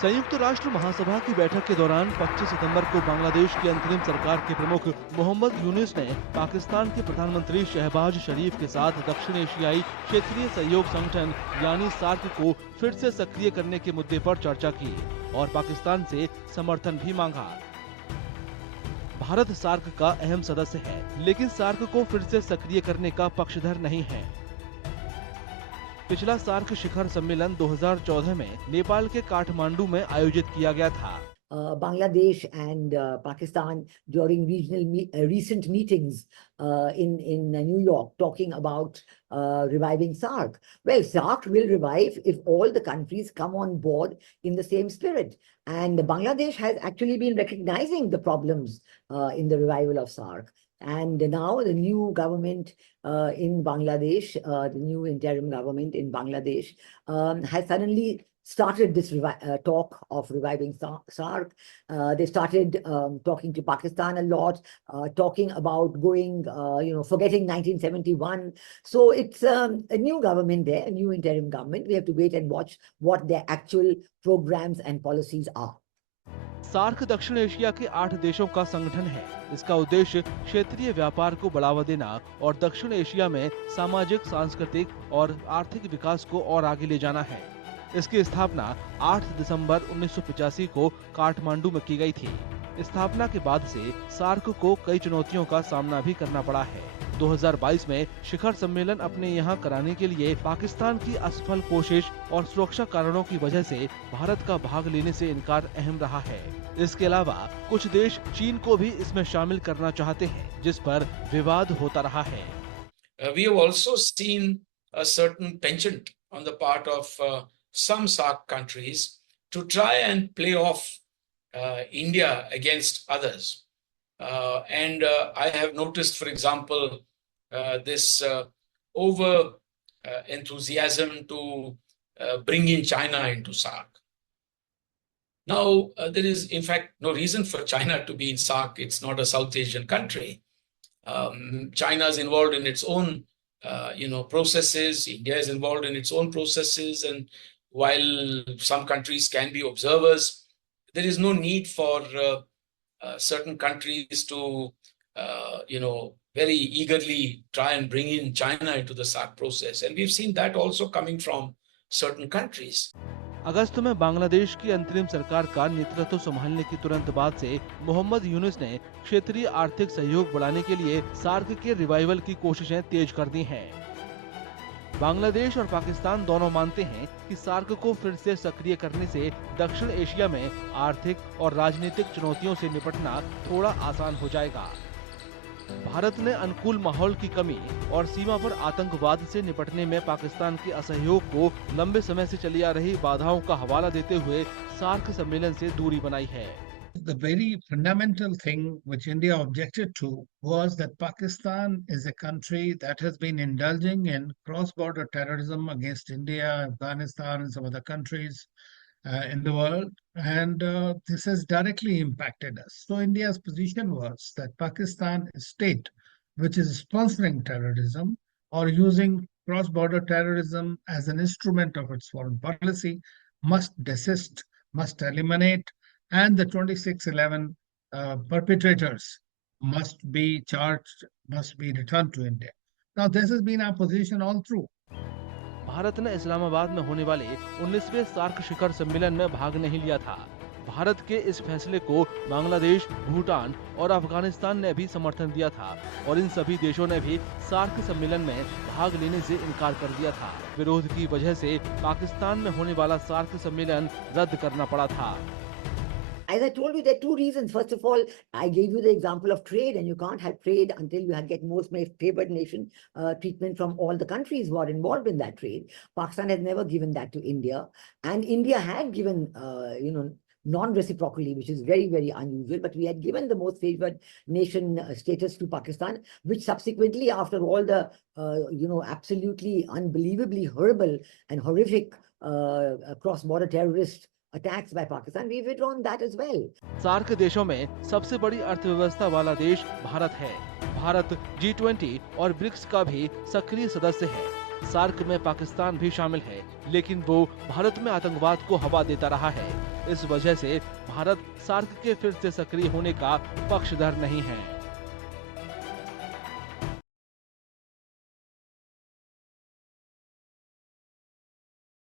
संयुक्त राष्ट्र महासभा की बैठक के दौरान 25 सितंबर को बांग्लादेश की अंतरिम सरकार के प्रमुख मोहम्मद यूनुस ने पाकिस्तान के प्रधानमंत्री शहबाज शरीफ के साथ दक्षिण एशियाई क्षेत्रीय सहयोग संगठन यानी सार्क को फिर से सक्रिय करने के मुद्दे पर चर्चा की और पाकिस्तान से समर्थन भी मांगा। भारत सार्क का अहम सदस्य है, लेकिन सार्क को फिर से सक्रिय करने का पक्षधर नहीं है। पिछला सार्क शिखर सम्मेलन 2014 में नेपाल के काठमांडू में आयोजित किया गया था। Bangladesh and Pakistan during recent meetings in New York talking about reviving SARC. Well, SARC will revive if all the countries come on board in the same spirit. And Bangladesh has actually been recognizing the problems in the revival of SARC. And now the new government in Bangladesh, the new interim government in Bangladesh has suddenly started this talk of reviving SARC. They started talking to Pakistan a lot, talking about going, forgetting 1971. So it's a new government there, a new interim government. We have to wait and watch what their actual programs and policies are. SAARC दक्षिण एशिया के 8 देशों का संगठन है। इसका उद्देश्य क्षेत्रीय व्यापार को बढ़ावा देना और दक्षिण एशिया में सामाजिक, सांस्कृतिक और आर्थिक विकास को और आगे ले जाना है। इसकी स्थापना 8 दिसंबर 1985 को काठमांडू में की गई थी। स्थापना के बाद से सार्क को कई चुनौतियों का सामना भी करना पड़ा है। 2022 में शिखर सम्मेलन अपने यहाँ कराने के लिए पाकिस्तान की असफल कोशिश और सुरक्षा कारणों की वजह से भारत का भाग लेने से इनकार अहम रहा है। इसके अलावा कुछ देश चीन को भी इसमें शामिल करना चाहते हैं, जिस पर विवाद होता रहा है। We have also seen a certain penchant on the part of some SARC countries to try and play off India against others. And I have noticed, for example, this over enthusiasm to bring in China into SARC. Now, there is, in fact, no reason for China to be in SARC. It's not a South Asian country. China is involved in its own, processes. India is involved in its own processes. And while some countries can be observers, there is no need for certain countries to, very eagerly try and bring in China into the SARC process. And we've seen that also coming from certain countries. अगस्त में बांग्लादेश की अंतरिम सरकार का नेतृत्व संभालने की तुरंत बाद से मोहम्मद यूनुस ने क्षेत्रीय आर्थिक सहयोग बढ़ाने के लिए सार्क के रिवाइवल की कोशिशें तेज कर दी हैं। बांग्लादेश और पाकिस्तान दोनों मानते हैं कि सार्क को फिर से सक्रिय करने से दक्षिण एशिया में आर्थिक और राजनीतिक चुनौतियों से निपटना थोड़ा आसान हो जाएगा। भारत ने अनुकूल माहौल की कमी और सीमा पर आतंकवाद से निपटने में पाकिस्तान के असहयोग को लंबे समय से चली आ रही बाधाओं का हवाला देते हुए सार्क सम्मेलन से दूरी बनाई है। The very fundamental thing which India objected to was that Pakistan is a country that has been indulging in cross-border terrorism against India, Afghanistan, and some other countries in the world, and this has directly impacted us. So India's position was that Pakistan, a state which is sponsoring terrorism or using cross-border terrorism as an instrument of its foreign policy, must desist, must eliminate, and the 2611 perpetrators must be charged, must be returned to India. Now, this has been our position all through. Bharat ने इस्लामाबाद में होने वाले 19वें SAARC शिखर सम्मेलन में भाग नहीं लिया था। भारत के इस फैसले को बांग्लादेश, भूटान और अफगानिस्तान ने भी समर्थन दिया था और इन सभी देशों ने भी सार्क सम्मेलन में भाग लेने से इनकार कर दिया था। विरोध की वजह से पाकिस्तान में होने वाला सार्क सम्मेलन रद्द करना पड़ा था। As I told you, there are two reasons. First of all, I gave you the example of trade, and you can't have trade until you get most favored nation treatment from all the countries who are involved in that trade. Pakistan has never given that to India, and India had given, non-reciprocally, which is very, very unusual, but we had given the most favored nation status to Pakistan, which subsequently, after all the, absolutely unbelievably horrible and horrific cross-border terrorist attacks by Pakistan, we've withdrawn that as well. SAARC देशों में सबसे बड़ी अर्थव्यवस्था वाला देश भारत है। Bharat G20 और BRICS का भी सक्रिय सदस्य है। सार्क में पाकिस्तान भी शामिल है, लेकिन वो भारत में आतंकवाद को हवा देता रहा है। इस वजह से भारत सार्क के फिर से सक्रिय होने का पक्षधर नहीं है।